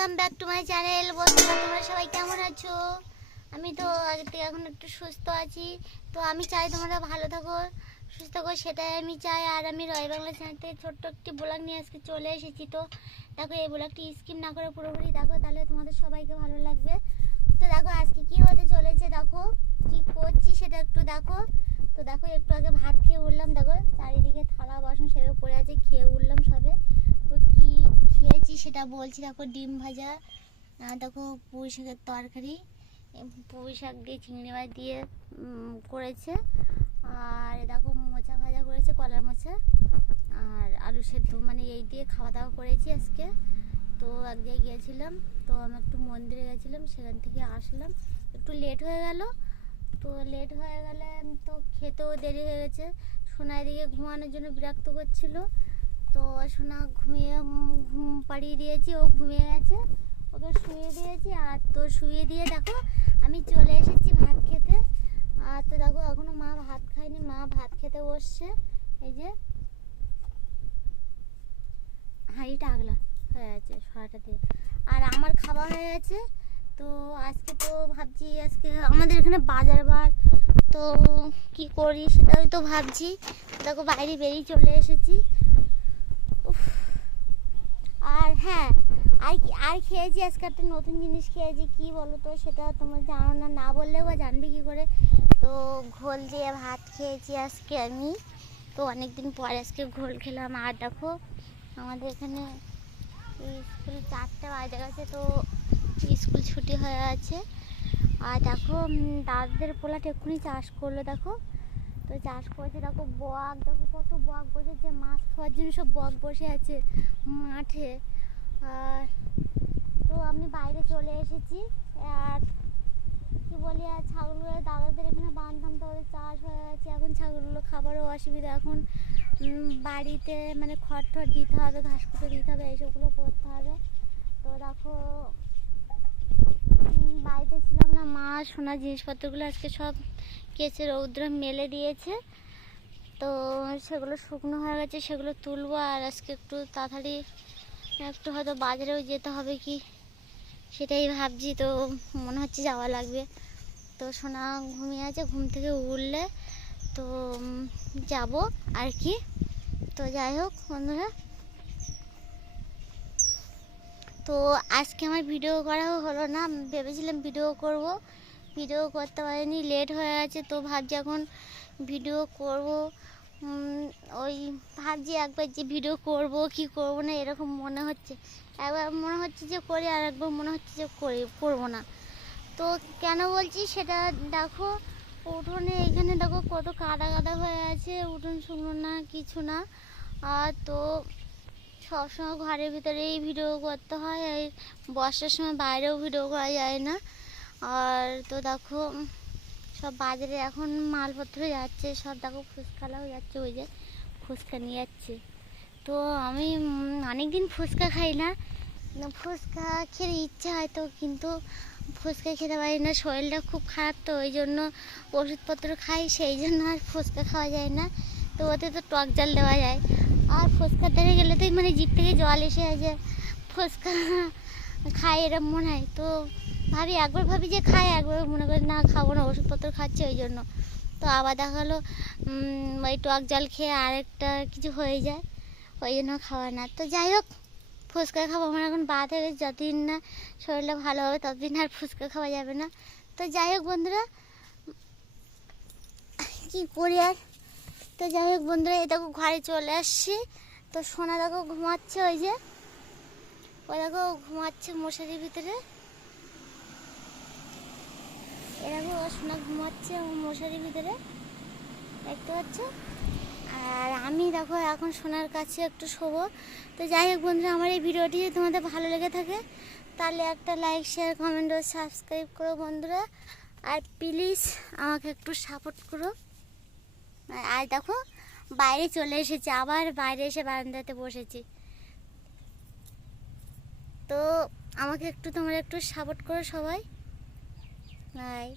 Welcome back to my channel. বন্ধুরা তোমরা সবাই কেমন আছো? আমি তো আগে থেকে এখন একটু সুস্থ আছি। তো আমি চাই তোমরা ভালো থাকো, সুস্থ থাকো, সেটাই আমি চাই। আর আমি রয় বাংলা চ্যানেল থেকে ছোট্ট একটি ব্লগ নিয়ে আজকে চলে এসেছি। তো দেখো, এই ব্লগটি স্কিপ না করে পুরোপুরি দেখো, তাহলে তোমাদের সবাইকে ভালো লাগবে। তো দেখো আজকে কি হতে চলেছে, দেখো কি করছি সেটা একটু দেখো। তো দেখো, একটু আগে ভাত খেয়ে উঠলাম, দেখো চারিদিকে থালা বাসন সেভাবে পড়ে আছে, খেয়ে উঠলাম সবে। তো কি খেয়েছি সেটা বলছি। দেখো ডিম ভাজা, দেখো পুঁই শাকের তরকারি, পুঁই শাক দিয়ে চিংড়ি মাছ দিয়ে করেছে। আর দেখো মোচা ভাজা করেছে, কলার মোচা, আর আলু সেদ্ধ, মানে এই দিয়ে খাওয়া দাওয়া করেছি আজকে। তো এক জায়গায় গিয়েছিলাম, তো আমি একটু মন্দিরে গেছিলাম, সেখান থেকে আসলাম, একটু লেট হয়ে গেল। তো লেট হয়ে গেলে তো খেতেও দেরি হয়ে গেছে। সোনার দিকে ঘুমানোর জন্য বিরক্ত করছিল। তো সোনা ঘুমিয়ে ঘুম পাড়িয়ে দিয়েছি, ও ঘুমিয়ে গেছে, ওকে শুয়ে দিয়েছি। আর তো শুয়ে দিয়ে দেখো আমি চলে এসেছি ভাত খেতে। আর তো দেখো এখনো মা ভাত খায়নি, মা ভাত খেতে বসছে। এই যে হাঁড়িটা আগলা হয়ে গেছে সরাটা দিয়ে, আর আমার খাওয়া হয়ে গেছে। তো আজকে তো ভাবছি, আজকে আমাদের এখানে বাজার বার, তো কি করি সেটাই তো ভাবছি। দেখো বাইরে বেরিয়ে চলে এসেছি। আর হ্যাঁ, আর খেয়েছি আজকে একটা নতুন জিনিস খেয়েছি, কি বলো তো, সেটা তোমরা জানো না, না বললেও বা জানবে কী করে। তো ঘোল দিয়ে ভাত খেয়েছি আজকে আমি। তো অনেক দিন পরে আজকে ঘোল খেলাম। আর দেখো আমাদের এখানে স্কুল 4টা বাজে গেছে, তো স্কুল ছুটি হয়ে আছে। আর দেখো দাদাদের পোলাটা এক্ষুনি চাষ করলো, দেখো তো চাষ করেছে। দেখো বক, দেখো কত বক বসেছে, মাছ খাওয়ার জন্য সব বক বসে আছে মাঠে। আর তো আমি বাইরে চলে এসেছি। আর কি বলি, আর ছাগলগুলো দাদাদের এখানে বাঁধতাম, তো ওদের চাষ হয়ে গেছে। এখন ছাগলগুলো খাবারও অসুবিধা, এখন বাড়িতে মানে খড় টড় দিতে হবে, ঘাস কুটো দিতে হবে, এইসবগুলো করতে হবে। তো দেখো বাড়িতে ছিলাম না, মা সোনার জিনিসপত্রগুলো আজকে সব কেচে রৌদ্রে মেলে দিয়েছে। তো সেগুলো শুকনো হয়ে গেছে, সেগুলো তুলবো। আর আজকে একটু তাড়াতাড়ি একটু হয়তো বাজারেও যেতে হবে কি সেটাই ভাবছি। তো মনে হচ্ছে যাওয়া লাগবে। তো সোনা ঘুমিয়ে আছে, ঘুম থেকে উঠলে তো যাব আর কি। তো যাই হোক বন্ধুরা, তো আজকে আমার ভিডিও করাও হলো না। ভেবেছিলাম ভিডিও করব, ভিডিও করতে পারিনি, লেট হয়ে গেছে। তো ভাবছি এখন ভিডিও করব, ওই ভাবছি একবার যে ভিডিও করব কি করব না এরকম মনে হচ্ছে। একবার মনে হচ্ছে যে করি, আর একবার মনে হচ্ছে যে করবো না। তো কেন বলছি সেটা দেখো, উঠোনে এখানে দেখো কত কাদা কাদা হয়ে আছে, উঠোন শুকনো না কিছু না। আর তো সবসময় ঘরের ভিতরেই ভিডিও করতে হয়, এই বর্ষার সময় বাইরেও ভিডিও করা যায় না। আর তো দেখো সব বাজারে এখন মালপত্র যাচ্ছে, সব দেখো ফুচকালাও যাচ্ছে, ওই যে ফুচকা নিয়ে যাচ্ছে। তো আমি অনেকদিন ফুচকা খাই না, ফুচকা খেতে ইচ্ছে হয় তো, কিন্তু ফুচকা খেতে পারি না, শরীরটা খুব খারাপ, তো ওই জন্য ওষুধপত্র খাই, সেই জন্য আর ফুচকা খাওয়া যায় না। তো ওতে তো টক জল দেওয়া যায়, আর ফুচকার ধারে গেলে তো মানে জিভ থেকে জল এসে আছে, ফুচকা খাই এরকম মনে হয়। তো একবার ভাবি যে খাই, একবার মনে করি না খাবো না, ওষুধপত্র খাচ্ছি ওই জন্য। তো আবার দেখা হলো ওই টক জল খেয়ে আরেকটা কিছু হয়ে যায়, ওই জন্য খাওয়া না। তো যাই হোক, ফুচকা খাবো আমার এখন বাদ হয়ে গেছে, যতদিন না শরীরটা ভালো হবে ততদিন আর ফুচকা খাওয়া যাবে না। তো যাই হোক বন্ধুরা, কি করি আর। তো যাই হোক বন্ধুরা, এই দেখো ঘরে চলে আসছি। তো সোনা দেখো ঘুমাচ্ছে, ওই যে ওই দেখো ঘুমাচ্ছে মশারির ভিতরে, এরকম সোনা ঘুমাচ্ছে মশারির ভিতরে, দেখতে পাচ্ছ। আর আমি দেখো এখন সোনার কাছে একটু শোবো। তো যাই হোক বন্ধুরা, আমার এই ভিডিওটি যদি তোমাদের ভালো লেগে থাকে তাহলে একটা লাইক, শেয়ার, কমেন্ট ও সাবস্ক্রাইব করো বন্ধুরা। আর প্লিজ আমাকে একটু সাপোর্ট করো। আর দেখো বাইরে চলে এসেছি, আবার বাইরে এসে বারান্দাতে বসেছি। তো আমাকে একটু তোমরা একটু সাপোর্ট করো সবাই। বাই।